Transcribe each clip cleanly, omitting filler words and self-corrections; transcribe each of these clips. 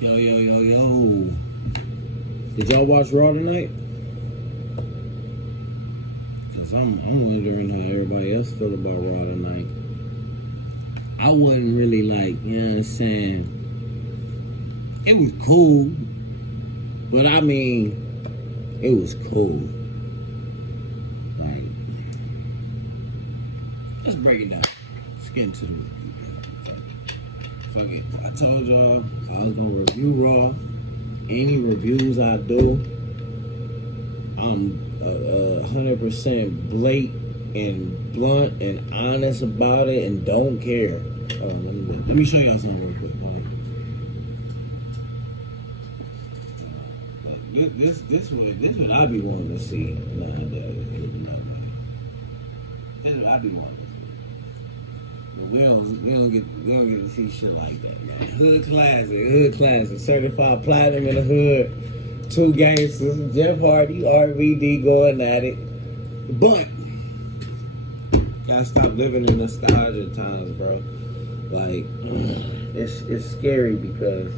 Yo. Did y'all watch Raw tonight? Because I'm wondering how everybody else feel about Raw tonight. I wasn't really like, you know what I'm saying? It was cool. But I mean, it was cool. Like, let's break it down. Let's get into the review. Fuck it. I told y'all I was gonna review Raw. Any reviews I do, I'm 100% blatant and blunt and honest about it and don't care. Let me show y'all something real quick. This what I be wanting to see nowadays. This what I be wanting to see. But we don't get to see shit like that, man. Hood classic. Certified platinum in the hood. Two gangsters, Jeff Hardy, RVD going at it. But gotta stop living in nostalgia times, bro. Like it's scary because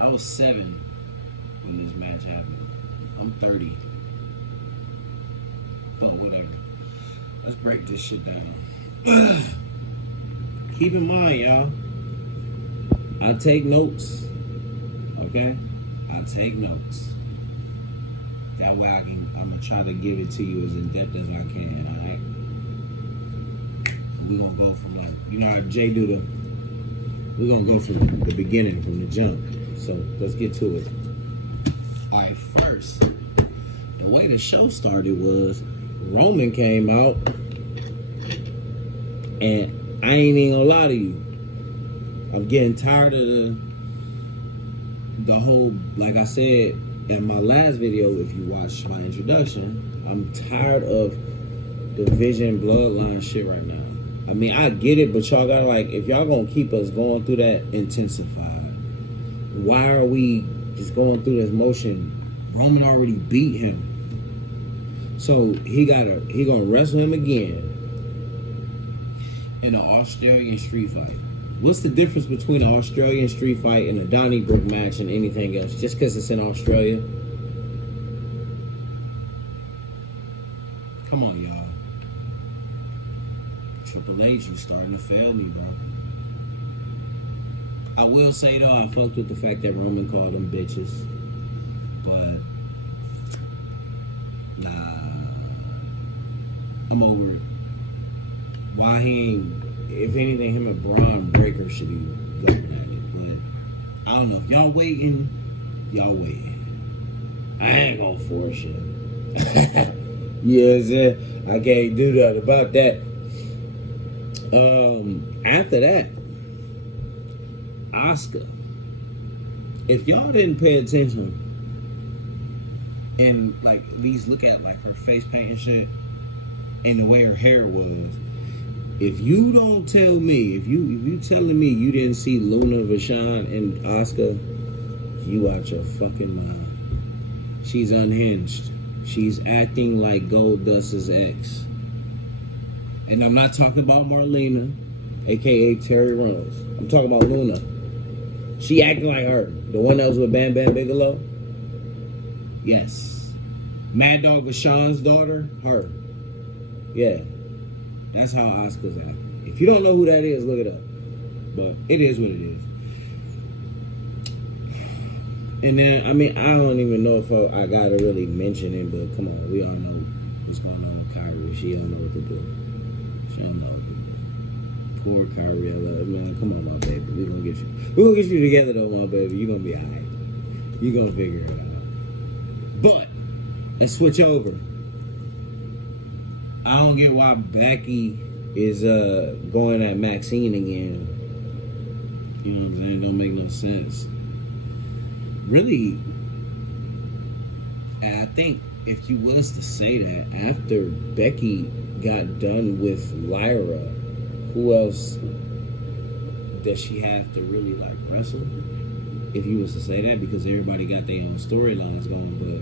I was 7 when this match happened. I'm 30. But whatever. Let's break this shit down. Keep in mind, y'all, I take notes. Okay? I take notes. That way I'm gonna try to give it to you as in depth as I can, alright? We're gonna go from like, you know how Jay do we're gonna go from the beginning, from the jump. So let's get to it. Alright, first, the way the show started was Roman came out, and I ain't even gonna lie to you, I'm getting tired of the whole, like I said in my last video, if you watched my introduction, I'm tired of the Vision bloodline shit right now. I mean, I get it, but y'all gotta, like, if y'all gonna keep us going through that, intensify. Why are we just going through this motion? Roman already beat him. So he gonna wrestle him again in an Australian street fight. What's the difference between an Australian street fight and a Donnybrook match and anything else? Just because it's in Australia? Come on, y'all. Triple H, you starting to fail me, bro. I will say, though, I fucked with the fact that Roman called them bitches. But, nah. I'm over it. Why he ain't, if anything, him and Braun Breaker should be going at it. But I don't know. If y'all waiting, y'all waiting. I ain't gonna force it. Yes, I can't do that about that. After that, Asuka. If y'all didn't pay attention and like at least look at like her face paint and shit and the way her hair was, if you don't tell me, if you telling me you didn't see Luna Vachon and Asuka, you out your fucking mind. She's unhinged. She's acting like Goldust's ex. And I'm not talking about Marlena, aka Terry Reynolds. I'm talking about Luna. She acting like her. The one that was with Bam Bam Bigelow? Yes. Mad Dog Vachon's daughter? Her. Yeah. That's how Asuka's acting. If you don't know who that is, look it up. But it is what it is. And then, I mean, I don't even know if I gotta really mention it, but come on, we all know what's going on with Kyrie. She don't know what to do. She don't know what to do. Poor Kyrie, man, come on, my baby. We're gonna get you together, though, my baby. You're gonna be alright. You're gonna figure it out. But, let's switch over. I don't get why Becky is going at Maxine again. You know what I'm saying? Don't make no sense. Really, and I think if you was to say that, after Becky got done with Lyra, who else does she have to really like wrestle? If you was to say that, because everybody got their own storylines going, but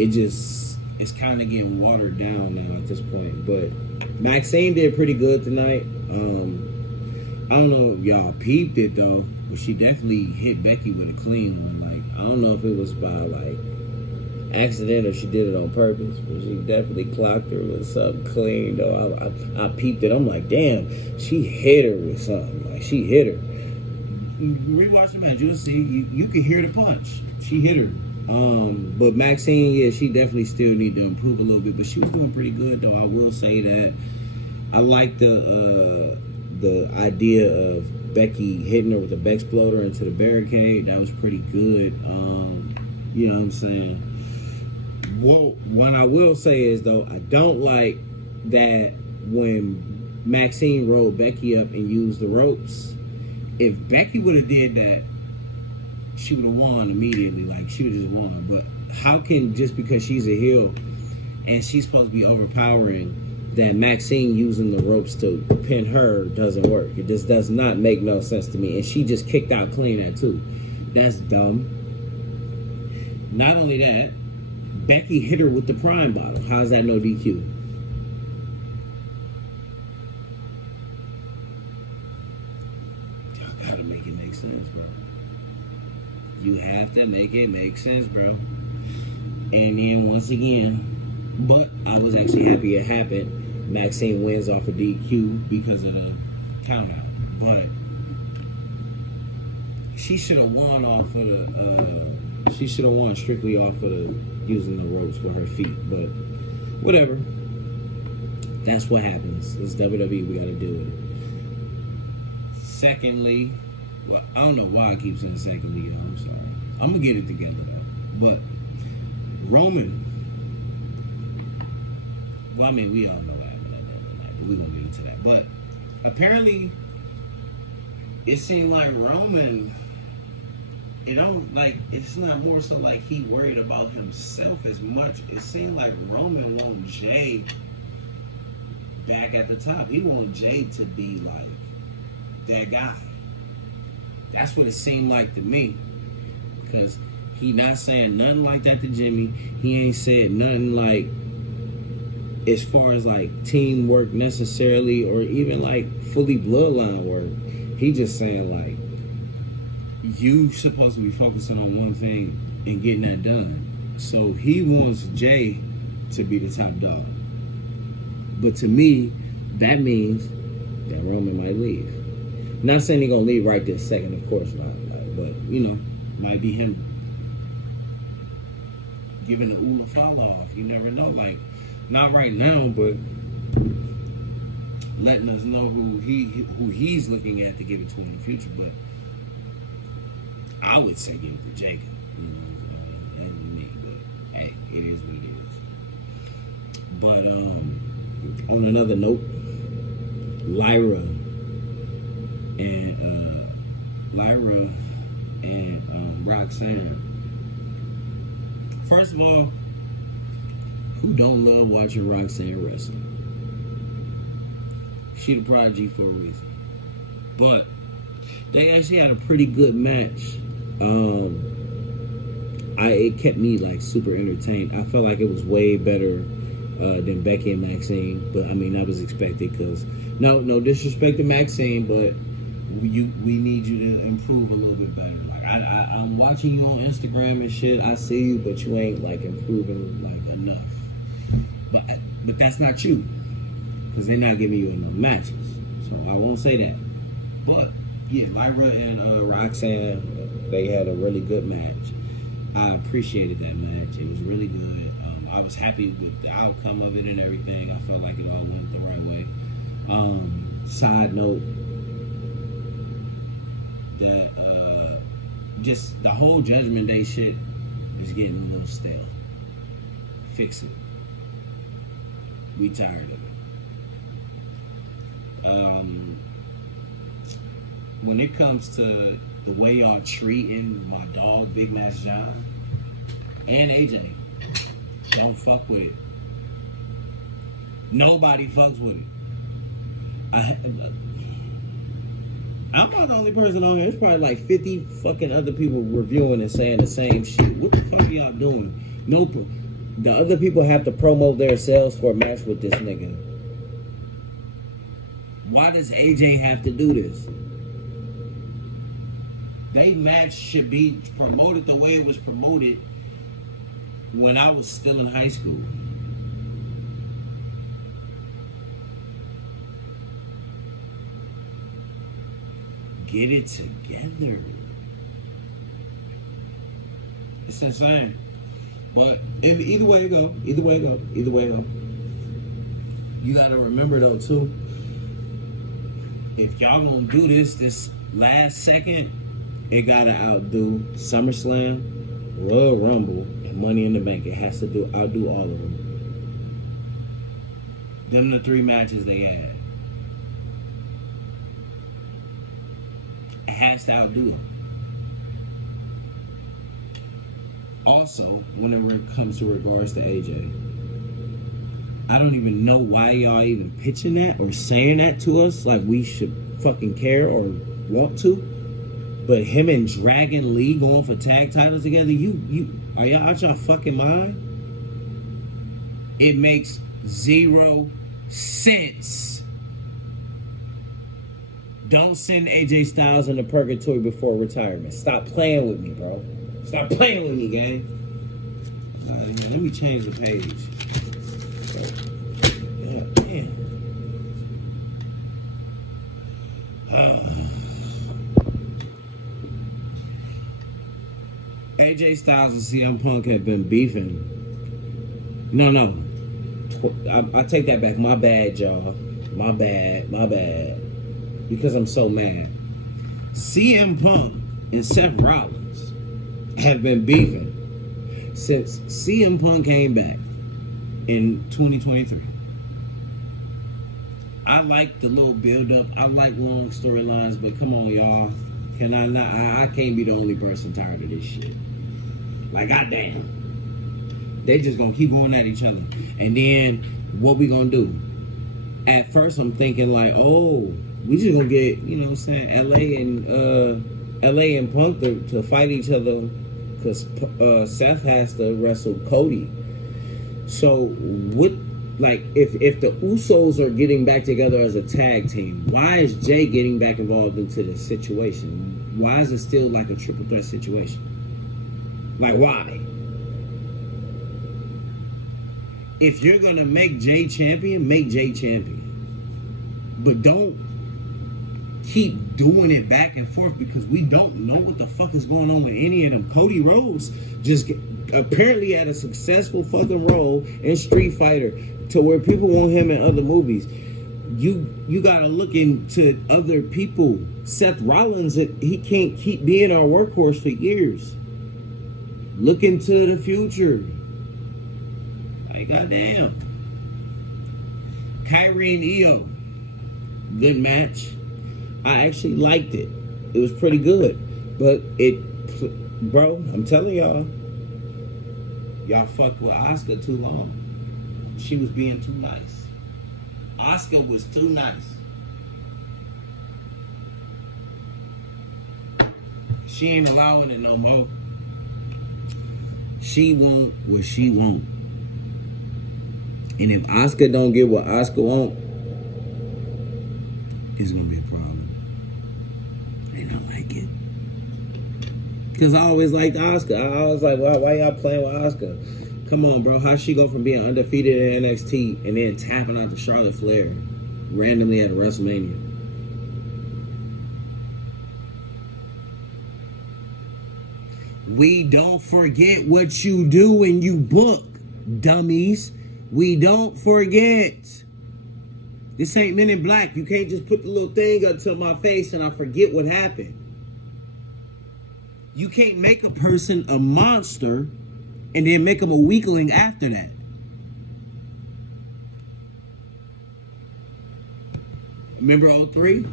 it's kind of getting watered down now at this point. But Maxine did pretty good tonight. I don't know if y'all peeped it though, but she definitely hit Becky with a clean one. Like, I don't know if it was by like accident or she did it on purpose, but she definitely clocked her with something clean though. I peeped it. I'm like, damn, she hit her with something. Like, she hit her. Rewatch the match, you'll see. You can hear the punch. She hit her. But Maxine, yeah, she definitely still need to improve a little bit, but she was doing pretty good though. I will say that. I like the idea of Becky hitting her with a Bexploder into the barricade. That was pretty good. You know what I'm saying? What I will say is though, I don't like that when Maxine rolled Becky up and used the ropes. If Becky would have did that, she would have won immediately. Like, she would have just won. But how can, just because she's a heel and she's supposed to be overpowering, that Maxine using the ropes to pin her doesn't work? It just does not make no sense to me. And she just kicked out clean that too. That's dumb. Not only that, Becky hit her with the prime bottle. How's that no DQ? Y'all gotta make it make sense, bro. You have to make it make sense, bro. And then once again, but I was actually happy it happened. Maxine wins off of DQ because of the count out. But she should have won off of the she should have won strictly off of the using the ropes with her feet. But whatever. That's what happens. It's WWE, we gotta deal with it. Secondly, well, I don't know why I keep saying secondly, y'all. I'm sorry. I'm gonna get it together though. But Roman, well, I mean, we all know that. We won't get into that. But apparently, it seemed like Roman, it's not more so like he worried about himself as much. It seemed like Roman want Jay back at the top. He want Jay to be like that guy. That's what it seemed like to me. Because he not saying nothing like that to Jimmy. He ain't said nothing like as far as like teamwork necessarily or even like fully bloodline work. He just saying like, you supposed to be focusing on one thing and getting that done. So he wants Jay to be the top dog. But to me, that means that Roman might leave. Not saying he's gonna leave right this second, of course not. Like, but you know, might be him giving the Ula fall off. You never know. Like, not right now, but letting us know who he's looking at to give it to in the future. But I would say give it to Jacob. You know, that was me. But hey, it is what it is. But on another note, Lyra and Roxanne. First of all, who don't love watching Roxanne wrestle? She the prodigy for a reason. But they actually had a pretty good match. It kept me like super entertained. I felt like it was way better than Becky and Maxine. But I mean, that was expected because no disrespect to Maxine, but we need you to improve a little bit better. Like I'm watching you on Instagram and shit. I see you, but you ain't like improving like enough. But that's not you, because they're not giving you enough matches. So I won't say that. But yeah, Lyra and Roxanne, they had a really good match. I appreciated that match. It was really good. I was happy with the outcome of it and everything. I felt like it all went the right way. Side note, that just the whole Judgment Day shit is getting a little stale. Fix it. We tired of it. When it comes to the way y'all treating my dog, Big Mass John, and AJ, don't fuck with it. Nobody fucks with it. I'm not the only person on here. There's probably like 50 fucking other people reviewing and saying the same shit. What the fuck are y'all doing? Nope. The other people have to promote their sales for a match with this nigga. Why does AJ have to do this? They match should be promoted the way it was promoted when I was still in high school. Get it together. It's insane. But either way it go, you gotta remember though too, if y'all gonna do this last second, it gotta outdo SummerSlam, Royal Rumble, and Money in the Bank. It has to outdo all of them. Them the 3 matches they had. It has to outdo them. Also, when it comes to regards to AJ, I don't even know why y'all even pitching that or saying that to us like we should fucking care or want to. But him and Dragon Lee going for tag titles together, you are y'all out y'all fucking mind? It makes 0 sense. Don't send AJ Styles into purgatory before retirement. Stop playing with me, bro. Stop playing with me, gang. Let me change the page. God damn. AJ Styles and CM Punk have been beefing. No. I take that back. My bad, y'all. My bad. Because I'm so mad. CM Punk and Seth Rollins have been beefing since CM Punk came back in 2023. I like the little build-up. I like long storylines, but come on, y'all. Can I not? I can't be the only person tired of this shit. Like, goddamn. They just gonna keep going at each other. And then, what we gonna do? At first, I'm thinking like, oh, we just gonna get, you know what I'm saying, LA and Punk to fight each other because Seth has to wrestle Cody. So, what, like, if the Usos are getting back together as a tag team, why is Jay getting back involved into this situation? Why is it still like a triple threat situation? Like, why? If you're gonna make Jay champion, make Jay champion. But don't keep doing it back and forth because we don't know what the fuck is going on with any of them. Cody Rhodes just apparently had a successful fucking role in Street Fighter to where people want him in other movies. You gotta look into other people. Seth Rollins, he can't keep being our workhorse for years. Look into the future. Like, goddamn. Kyrie and Io. Good match. I actually liked it. It was pretty good. But bro, I'm telling y'all fucked with Asuka too long. She was being too nice. Asuka was too nice. She ain't allowing it no more. She want what she want. And if Asuka don't get what Asuka want, it's gonna be a problem. And I like it. Because I always liked Asuka. I was like, why y'all playing with Asuka? Come on, bro. How she go from being undefeated in NXT and then tapping out to Charlotte Flair randomly at WrestleMania? We don't forget what you do when you book, dummies. We don't forget. This ain't Men in Black. You can't just put the little thing up to my face and I forget what happened. You can't make a person a monster and then make them a weakling after that. Remember 03?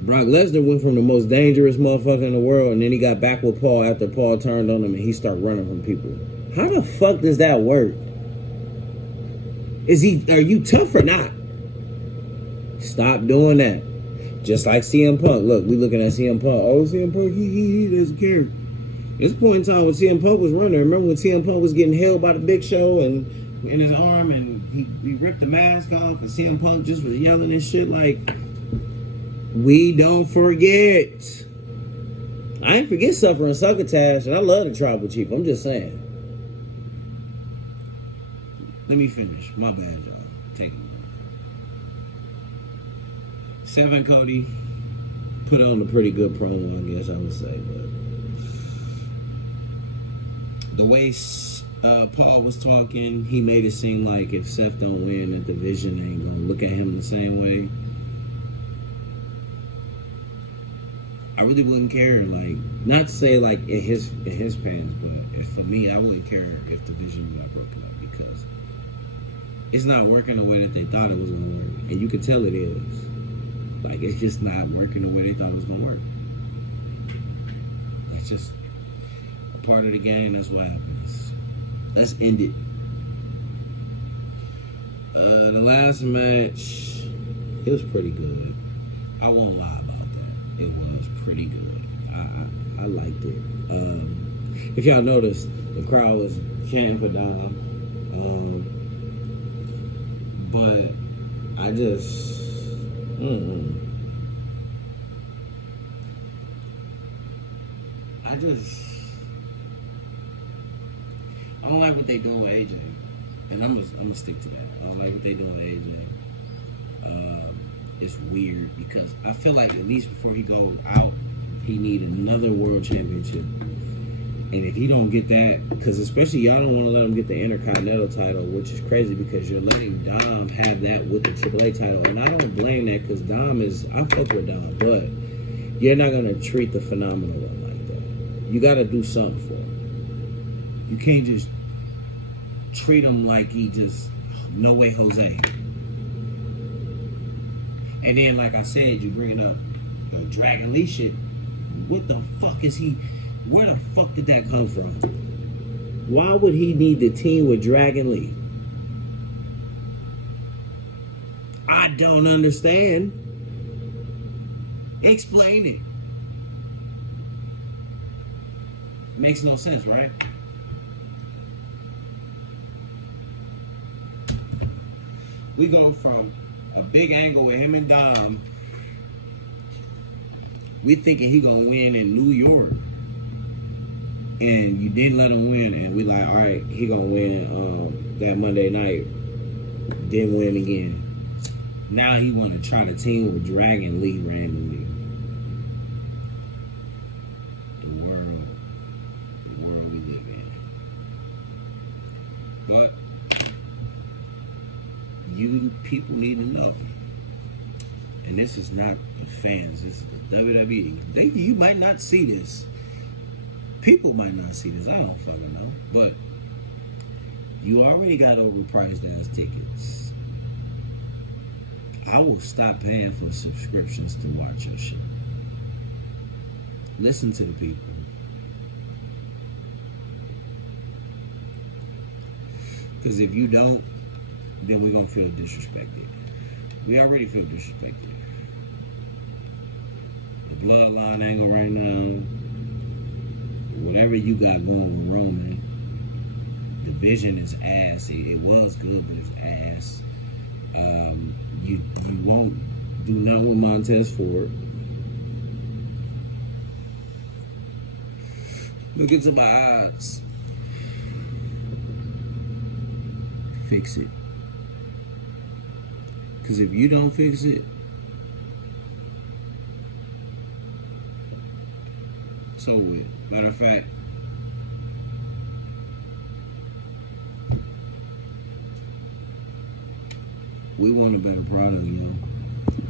Brock Lesnar went from the most dangerous motherfucker in the world and then he got back with Paul after Paul turned on him and he started running from people. How the fuck does that work? Are you tough or not? Stop doing that. Just like CM Punk. Look, we looking at CM Punk. Oh, CM Punk, he doesn't care. There's a point in time when CM Punk was running. Remember when CM Punk was getting held by the Big Show and in his arm, and he ripped the mask off, and CM Punk just was yelling and shit. Like, we don't forget. I ain't forget suffering succotash, and I love the Tribal Chief. I'm just saying. Let me finish. My bad, y'all. Take it. Seven Cody put on a pretty good promo, I guess I would say, but the way Paul was talking, he made it seem like if Seth don't win, the division ain't gonna look at him the same way. I really wouldn't care, like, not to say like in his pants, but for me, I wouldn't care if the division got broken up, because it's not working the way that they thought it was gonna work, and you can tell it is. Like, it's just not working the way they thought it was gonna work. That's just a part of the game. That's what happens. Let's end it. The last match, it was pretty good. I won't lie about that. It was pretty good. I liked it. If y'all noticed, the crowd was chanting for Dom. But I just I don't like what they doing with AJ, and I'm gonna stick to that. I don't like what they doing with AJ. It's weird because I feel like at least before he goes out, he need another world championship. And if he don't get that, because especially y'all don't want to let him get the Intercontinental title, which is crazy because you're letting Dom have that with the AAA title. And I don't blame that because Dom is, I fuck with Dom, but you're not going to treat the phenomenal one like that. You got to do something for him. You can't just treat him like he just, no way Jose. And then, like I said, you bring up the Dragon Lee shit. What the fuck is he? Where the fuck did that come from? Why would he need to team with Dragon Lee? I don't understand. Explain it. Makes no sense, right? We go from a big angle with him and Dom. We thinking he gonna win in New York. And you didn't let him win, and we like, all right, he gonna win that Monday night. Didn't win again. Now he want to try to team with Dragon Lee randomly. The world we live in. But you people need to know, and this is not the fans. This is the WWE. You might not see this. People might not see this. I don't fucking know. But you already got overpriced ass tickets. I will stop paying for subscriptions to watch your shit. Listen to the people. Because if you don't, then we're going to feel disrespected. We already feel disrespected. The bloodline angle right now, whatever you got going with Roman, the vision is ass. It was good, but it's ass. You won't do nothing with Montez Ford. Look into my eyes. Fix it. Because if you don't fix it, so with. Matter of fact, we want a better product, you know.